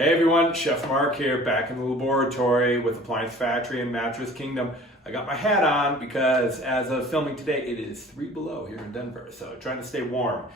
Hey everyone, Chef Mark here, back in the laboratory with Appliance Factory and Mattress Kingdom. I got my hat on because as of filming today, it is 3 below here in Denver, so trying to stay warm.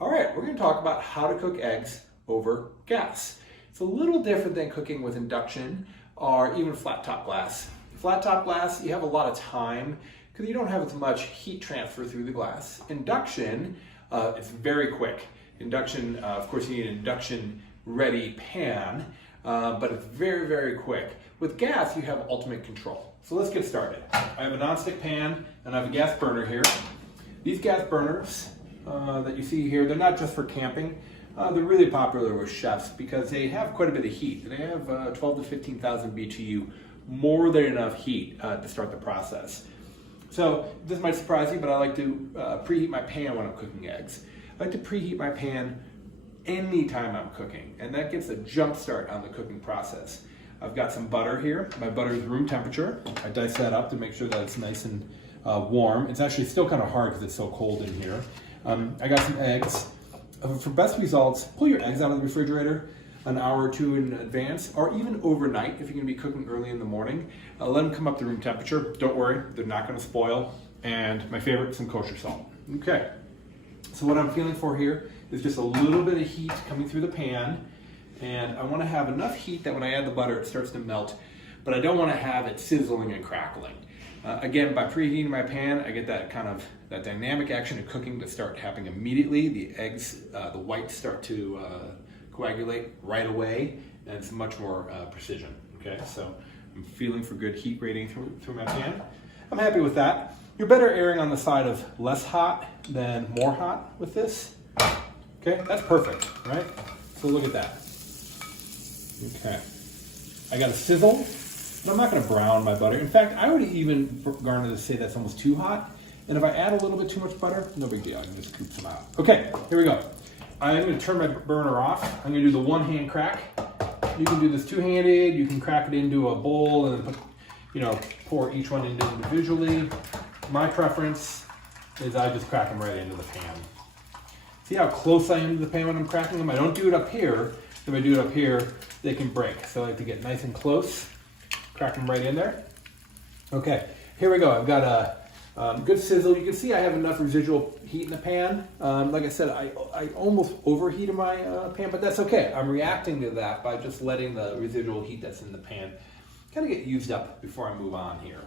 All right, we're gonna talk about how to cook eggs over gas. It's a little different than cooking with induction or even flat top glass. Flat top glass, you have a lot of time because you don't have as much heat transfer through the glass. Induction, it's very quick. Induction, of course you need an induction ready pan, but it's very, very quick. With gas, you have ultimate control. So let's get started. I have a nonstick pan and I have a gas burner here. These gas burners that you see here, they're not just for camping. They're really popular with chefs because they have quite a bit of heat. They have 12 to 15,000 BTU, more than enough heat to start the process. So this might surprise you, but I like to preheat my pan when I'm cooking eggs. I like to preheat my pan anytime I'm cooking, and that gets a jump start on the cooking process. I've got some butter here. My butter is room temperature. I dice that up to make sure that it's nice and warm. It's actually still kind of hard because it's so cold in here. I got some eggs. For best results, pull your eggs out of the refrigerator an hour or two in advance, or even overnight if you're going to be cooking early in the morning. Let them come up to room temperature. Don't worry, they're not going to spoil. And my favorite, some kosher salt. Okay, so what I'm feeling for here is just a little bit of heat coming through the pan, and I want to have enough heat that when I add the butter it starts to melt, but I don't want to have it sizzling and crackling. Again, by preheating my pan, I get that kind of that dynamic action of cooking to start happening immediately. The eggs, the whites start to coagulate right away, and it's much more precision. Okay, so I'm feeling for good heat rating through my pan. I'm happy with that. You're better erring on the side of less hot than more hot with this. Okay, that's perfect, right? So look at that. Okay, I got a sizzle, but I'm not gonna brown my butter. In fact, I would even garner to say that's almost too hot. And if I add a little bit too much butter, no big deal, I can just scoop some out. Okay, here we go. I'm gonna turn my burner off. I'm gonna do the one-hand crack. You can do this two-handed, you can crack it into a bowl and put, pour each one individually. My preference is I just crack them right into the pan. See how close I am to the pan when I'm cracking them? I don't do it up here. If I do it up here, they can break. So I like to get nice and close, crack them right in there. Okay, here we go. I've got a good sizzle. You can see I have enough residual heat in the pan. Like I said, I almost overheated my pan, but that's okay. I'm reacting to that by just letting the residual heat that's in the pan kind of get used up before I move on here.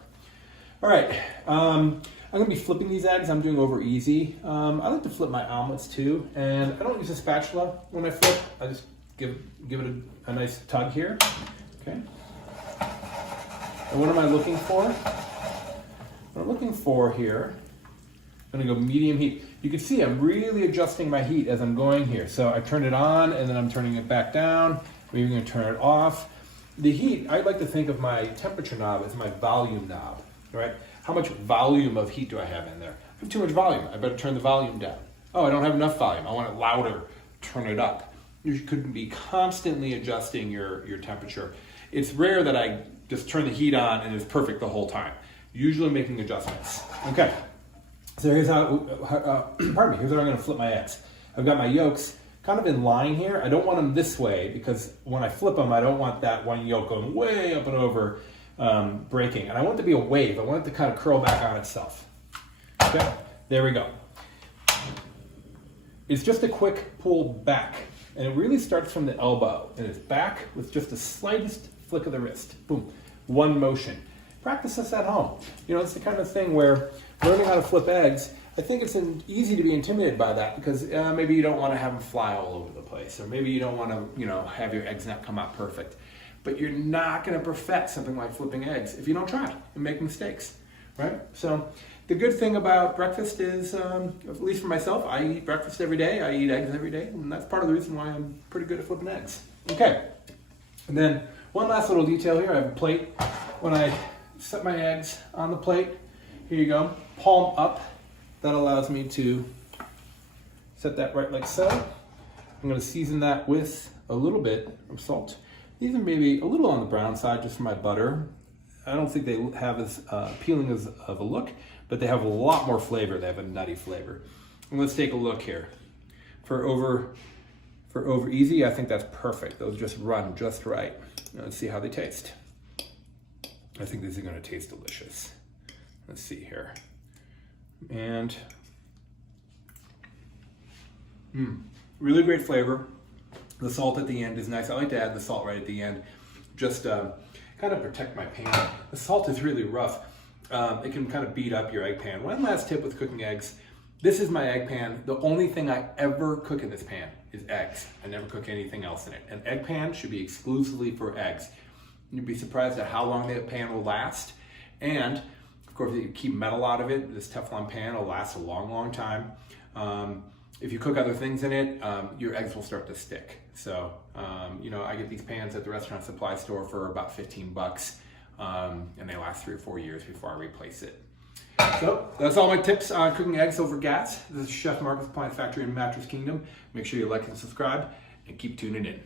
All right, I'm gonna be flipping these eggs. I'm doing over easy. I like to flip my omelets too, and I don't use a spatula when I flip. I just give it a nice tug here. Okay. And what am I looking for? What I'm looking for here, I'm gonna go medium heat. You can see I'm really adjusting my heat as I'm going here. So I turn it on and then I'm turning it back down. I'm even gonna turn it off. The heat, I like to think of my temperature knob as my volume knob, right? How much volume of heat do I have in there? I have too much volume, I better turn the volume down. Oh, I don't have enough volume, I want it louder, turn it up. You could be constantly adjusting your temperature. It's rare that I just turn the heat on and it's perfect the whole time. Usually making adjustments. Okay, so here's how, here's how I'm gonna flip my eggs. I've got my yolks kind of in line here. I don't want them this way because when I flip them, I don't want that one yolk going way up and over breaking. And I want it to be a wave. I want it to kind of curl back on itself. Okay, there we go. It's just a quick pull back. And it really starts from the elbow and it's back with just the slightest flick of the wrist. Boom, one motion. Practice this at home. It's the kind of thing where learning how to flip eggs, I think it's easy to be intimidated by that because maybe you don't want to have them fly all over the place, or maybe you don't want to, have your eggs not come out perfect. But you're not going to perfect something like flipping eggs if you don't try and make mistakes, right? So the good thing about breakfast is, at least for myself, I eat breakfast every day. I eat eggs every day, and that's part of the reason why I'm pretty good at flipping eggs. Okay, and then one last little detail here. I have a plate. When I set my eggs on the plate, here you go, palm up. That allows me to set that right like so. I'm going to season that with a little bit of salt. These are maybe a little on the brown side just for my butter. I don't think they have as appealing as of a look, but they have a lot more flavor. They have a nutty flavor. And let's take a look here. For For over easy, I think that's perfect. Those just run just right. Let's see how they taste. I think these are gonna taste delicious. Let's see here. And, really great flavor. The salt at the end is nice. I like to add the salt right at the end, just kind of protect my pan. The salt is really rough. It can kind of beat up your egg pan. One last tip with cooking eggs. This is my egg pan. The only thing I ever cook in this pan is eggs. I never cook anything else in it. An egg pan should be exclusively for eggs. You'd be surprised at how long that pan will last. And of course, if you keep metal out of it, this Teflon pan will last a long, long time. If you cook other things in it, your eggs will start to stick. So, you know, I get these pans at the restaurant supply store for about 15 bucks, and they last 3 or 4 years before I replace it. So that's all my tips on cooking eggs over gas. This is Chef Mark with Appliance Factory in Mattress Kingdom. Make sure you like and subscribe and keep tuning in.